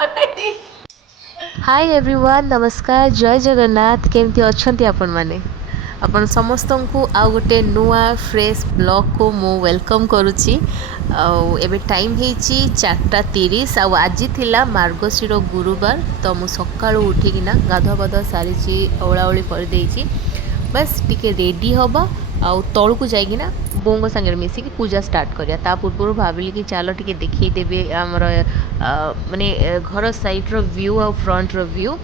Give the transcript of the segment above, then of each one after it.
Hi everyone नमस्कार जय जगन्नाथ केमती अच्छंती आपण माने आपण समस्त को आउ गोटे नुआ फ्रेश ब्लॉग को मु वेलकम करुच्ची एबे टाइम हेची 4:30 आज थिला मार्गशीर गुरुवार तो मु सकाळु उठिकिना गाधुआ पाधुआ सारी ओलाओली कर देइची बस टिके रेडी हबा आउ तळु को जाइकिना बोंग संगे मिसिकी पूजा स्टार्ट करिया ता पूर्व भाविली कि चलो टिके देखि देबे हमर माने घर साइड रो व्यू और फ्रंट रो व्यू।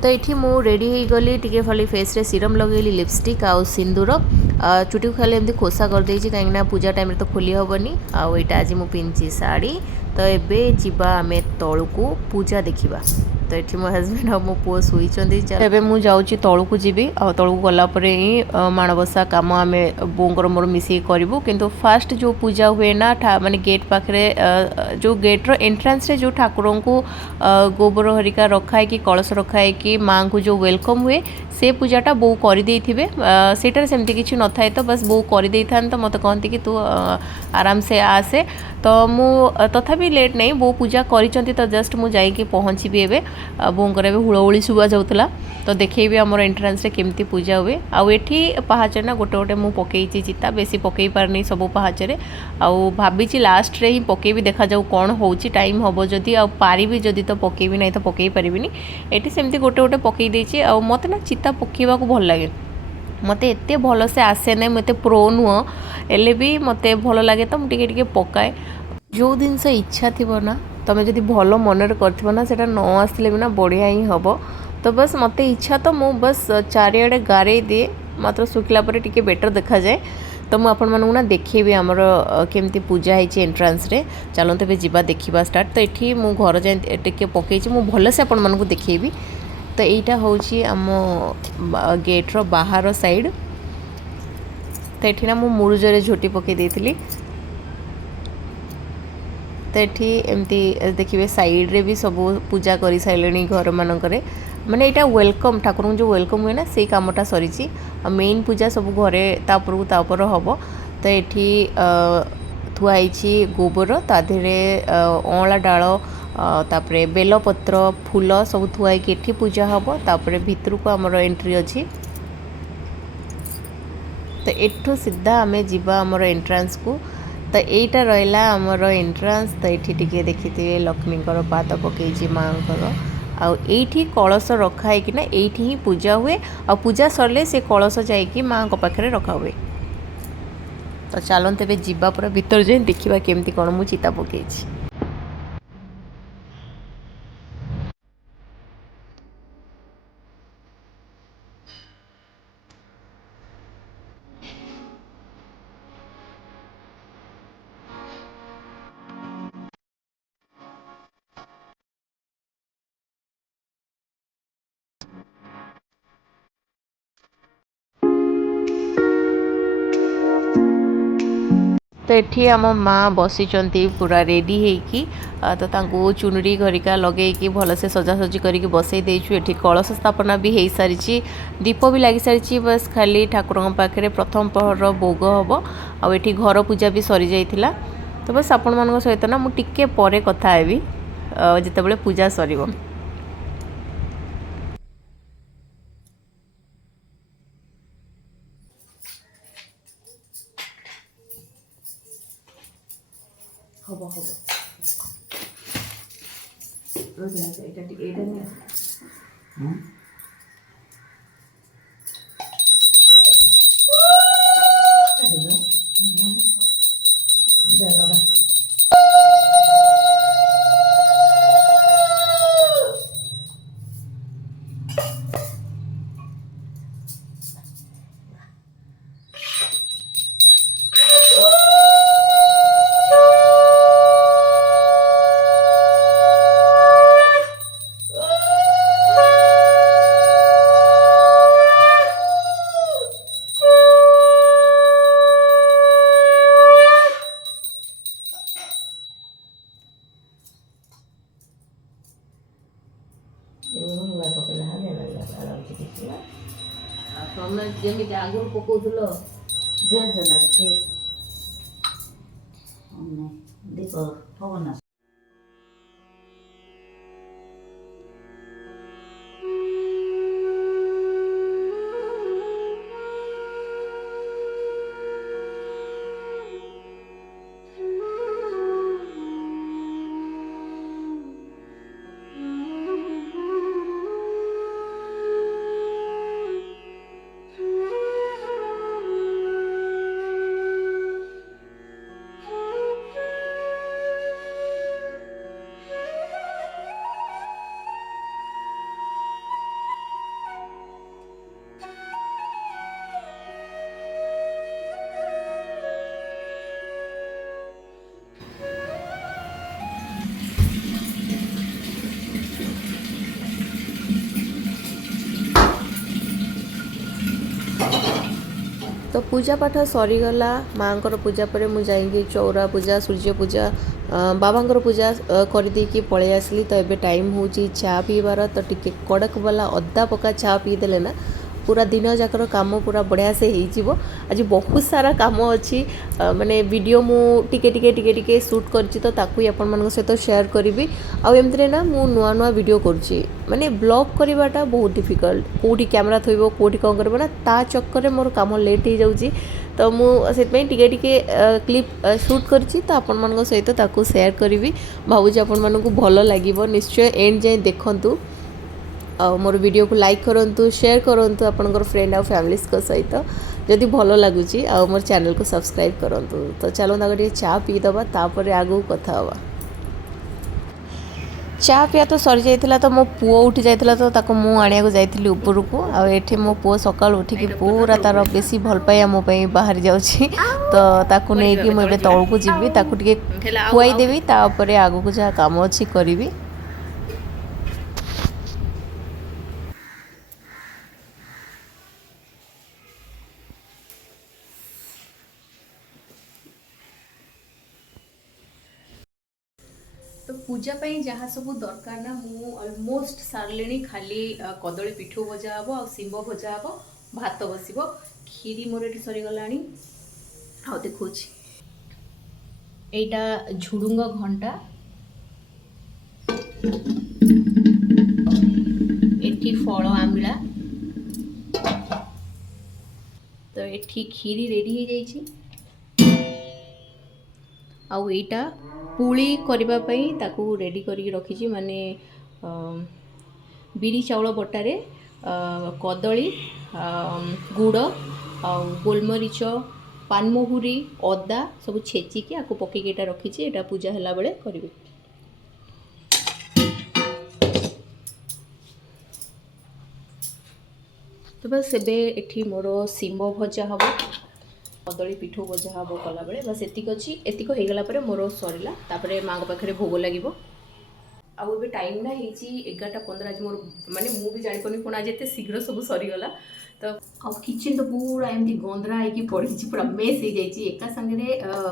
तो ये मु रेडी हो गली टिके खाली फेस रे सीरम लगेली लिपस्टिक आउ सिंदूर चुटी को खाली एमती खोसा कर देछि कहीं पूजा टाइम तो खोली हेनी आईटा आज मुझे पिंधि साड़ी तो एबे जीवा आमे तलू को पूजा देखिबा। तो ये मो हजबैंड और मो पुओ शुई मु जाऊँगी तलू को जीवी आ तलू को गलापर ही माणबसा कम आम बोर मोर मिसिक करूँ किंतु फास्ट जो पूजा हुए ना माने गेट पाखे जो गेट्र एंट्रांस रे जो ठाकुर को गोबर हरिका रखाए कि कलश रखाए कि माँ को जो वेलकम हुए से पूजाटा बो करदे सेटार सेमती किसी न था तो बस बो करदे था तो मत कहती कि तू आराम से आसे तो मु तथापि लेट नहीं बो पूजा करी तो जस्ट मु जाइए पहुँची एवं बोंकर ए हुड़हुड़ी शुआ जाऊला तो देखी आमर एंट्रांस रे केमती पूजा हुए आउ एठी पहाचर ना गोटे गोटे मु पकई चिता बेसी पकई पारनी सब पहाचरे आउ भाभी लास्ट रे ही पकेबी देखा जाऊ कौन होची टाइम हम जदि आ पारिबी जदि तो पकेबी नहीं तो पकई पारिबिनी एठी सेमती गोटे गोटे पकई देछि आ मते ना चिता पकेबा को भल लागे मत एत भल से आसे ना मत प्रो नुह एले भी मत भल लगे तो मुझे टिके पकाए जो जिनस इच्छा थी ना तुम जब भल मन कर से न आसले भी ना बढ़िया ही हम तो बस मत इच्छा तो मु बस चारिआडे गारे दिए मात्र सुखला पर टिके बेटर देखा जाए तो मुझे आपण मानू ना देखेबी आमर केमती पूजा है एंट्रांस रे चलते भी जीवा देखा स्टार्ट तो ये मु घर जाए टिके पकई मु भल से आपण मानू देखेबी। तो यहीटा हूँ आम गेट्र बाहर साइड तो ये ना मु मुरुजरे झोटी पकई देती तो ये एमती देखिए साइड रे भी सब पूजा कर सारे घर मानक माने यहाँ वेलकम ठाकुर जो वेलकम हुए ना से कामटा सरी मेन पूजा सब घरे तापर हम तो ये थुआई गोबर ताधे अँला डाल तापरे बेलपत्र फूल सब थुआई एठी पूजा हम तापरे भितर को आमर एंट्री अच्छी तो एठू सीधा आमे जीवा आमर एंट्रांस को तो यहीटा रहा आमर एंट्रांस तो ये टिके देखिए लक्ष्मी पाद पकई माँ आठी कलश रखाई कि ना एठी ही पूजा हुए आ पूजा सरले से कलश जाइए माँ पाखे रखा हुए। तो चलते तेज जीवा पूरा भीतर जाए देखा केमती कौन मु चिता पकई। तो ये आम माँ बसी पूरा रेडी होगी तो तांको चुनरी घरिका लगे भल से सजासजी करके बसई देचु ये कलश स्थापना भी हो सारी दीप भी लगी सारी बस खाली ठाकुर पाखे प्रथम पहर भोग हम आठी घर पूजा भी सरी जाइथिला तो बस आपण मान सहित ना मु टिके परे कथा हेबी जितेबाला पूजा सर। ତମେ ଯେମିତି ଆଗରୁ ପକଉଥିଲ ଜାଣିଛ ନା ସେ ଦୀପ ପବନ तो पूजा पाठ सरीगला माँ पूजा पर मुझे चौरा पूजा सूर्य पूजा बाबा पूजा करदेकी पलि आसली। तो ये टाइम हूँ चा पीबार तो टिके कड़क वाला अदा पका चा पीदेले ना पूरा दिन जाकर काम पूरा बढ़िया से हो। आज बहुत सारा काम अच्छी माने वीडियो मु टिके टिके टिके टिके शूट करची तो ताकू आपण मान सहित शेयर करी। आउ एमती ना मु नुआ नुआ वीडियो करुच्ची माने ब्लॉग करवाटा बहुत डिफिकल्ट कोठी कैमरा थोइबो कोठी कौन करबो ना ता चक्कर मोर काम लेट हो जाउची। तो मुझे टिके टिके क्लिप शूट करची तो आपण मान सहित ताकू शेयर करी भावुची आपण मानकू भल लागिवो निश्चय एंड जाए देखंतु। मोर वीडियो को लाइक करंतु शेयर करंतु आपनकर फ्रेंड और फैमिलीज को सहित जदि भल लगुच मोर चैनल को सब्सक्राइब करंतु। तो चलो ना चा पीदबा तापर आगू कथा हवा। चा पिया तो सरी जाइथिला तो मो पुओ उठी जाइथिला तो ताको मु आनिया को जाइथिली ऊपर को आ एठी मो पुओ सकाळ उठिकी पूरा तार बेसी भल पाइया मो पई बाहर जाउछि। तो ताको नै कि मो एबे तळ को जिबी ताको टिके खुआई देबी तापर आगू को जा काम अछि करिवि। तो पूजा पाई जहाँ सब दरकार ना मु ऑलमोस्ट सारले खाली कदली पिठू भजा हम आ शिंब भजा हम भात बसब खीरी मोर ये सरीगलाणी। आ देखो एटा झुडुंग घंटा एठी फल आंबिला तो एठी खीरी रेडी हो जाइछि। आउ एटा पुली करबा पई ताकू रेडी करी रखी माने बिरी चाउल बटारे कदली गुड़ आ गोलमरीच पानमहुरी अदा सब छेचिकी आकु पकेकी एटा रखी एटा पूजा हला बेले करिवे। तो बस एबे एठी मोर शिंब भजा हम कदली पिठू भजा हम कला बेले बस एतिक अच्छी एतिक हो गला परे मोर सरीला तापरे माँ पाखे भोग लगे। आउ ए टाइम ना हो 11:15 आज मोर माने मु भी जानी पनी कोन आज एते शीघ्र सब सरीगला। तो आ किचन तो पूरा एमती गंधरा है पड़ी पूरा मेस हो जाइए एका संगे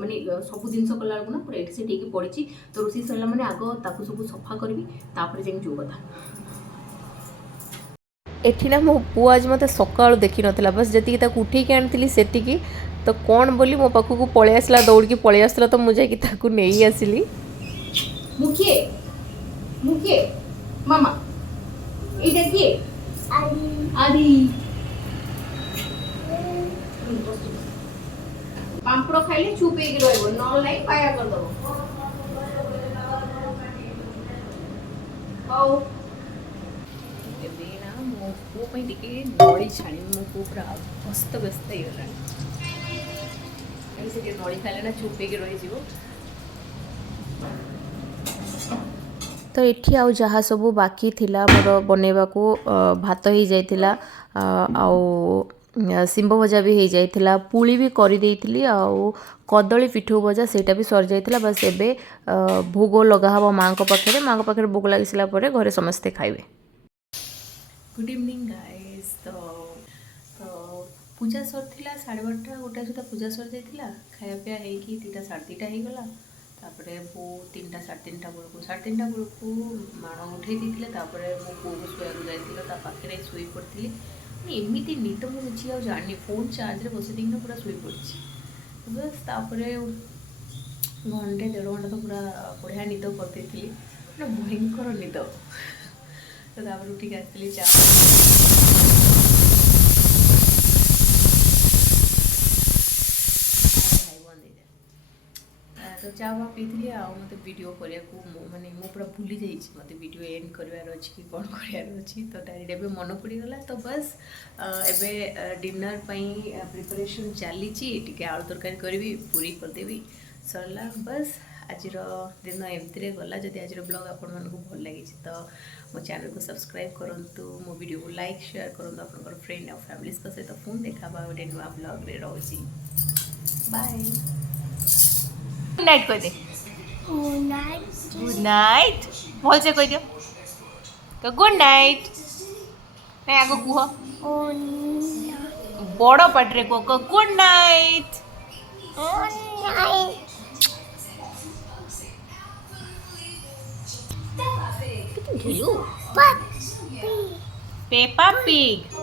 माने सब जिन कला ना पूरा एट सेट हो पड़ी। तो रोषे सरला माने आग ताकू सब सफा करी तापर जाई जो कथा एठी ना मो पुआ आज मत सकाळ देखी नथिला बस जति उठे आनी से तो कौन बोली मो पाखु पळै आसला दौड़ के पळै आसला तो मुझे कि ताकू नहीं आसिली मुखिए मुखिए मामा इधर किए आदि पांपड़ खाइले चुप ହେଇକି ରହିବ ନହେଲେ ନାହିଁ ପାୟା କରିଦବ ହଉ ଏବେ ନା ମୋ ପୁଅ ପାଇଁ ଟିକେ ନଳି ଛାଣି ମୋ ପୁଅ ପୁରା ଅସ୍ତ ବ୍ୟସ୍ତ ହେଇଗଲାଣି ସେ ଟିକେ ନଳି ଖାଇଲେ ନା ଚୁପ ହେଇକି ରହିଯିବ तो एठी आउ जहाँ सबू बाकी थिला मोर बनैबाकू भात ही जाइतिला आउ सिंब भजा भी हो जाइतिला पुली भी करि देइतिली आउ कदली पिठू भजा सेटा भी सर जाइतिला बस एबे भोग लगा हबो मां को पाखरे भोग लागिसला परे घरे समस्ते खाइबे। गुड इवनिंग गाइस तो पूजा सरथिला 12:30 गोटा सुधा पूजा सर जाइतिला खाया पिया हेकी 2टा 2:30 हो गला तापरे वो 3टा 3:30 बेलू माण उठे देते मो पु को शुआ जाइए ता पाखे शुई पड़ी एमती निद मुझे आ जानी फोन चार्ज रे बस दिन पूरा शुई पड़ी बस तापरे घंटे 1.5 घंटा तो पूरा बढ़िया निद करते पूरा भयंकर निद तो उठिक आसती चा तो चा वा पी मत वीडियो करने माने मो पूरा भूली जाइए मत वीडियो एंड करार अच्छी कि कौन करार अच्छी तो डायरेक्ट एवं मन पड़गला तो बस एबे डिनर प्रिपरेशन चली आलू तरकारी करी पूरी करदेवी सरला बस आज दिन एमती गला जदि आज ब्लॉग आपण मन को भल लगी तो मो चैनल को सब्सक्राइब करूँ मो वीडियो को लाइक शेयर करूँ आप फ्रेंड और फैमिली सहित फोन देखा गोटे नुआ ब्लॉग रे रोची बाय गुड नाइट कह दे गुड नाइट भल से कह दियो तो गुड नाइट नहीं आगो कुह बड़ पाटे कह गुड नाइट पेपा पिग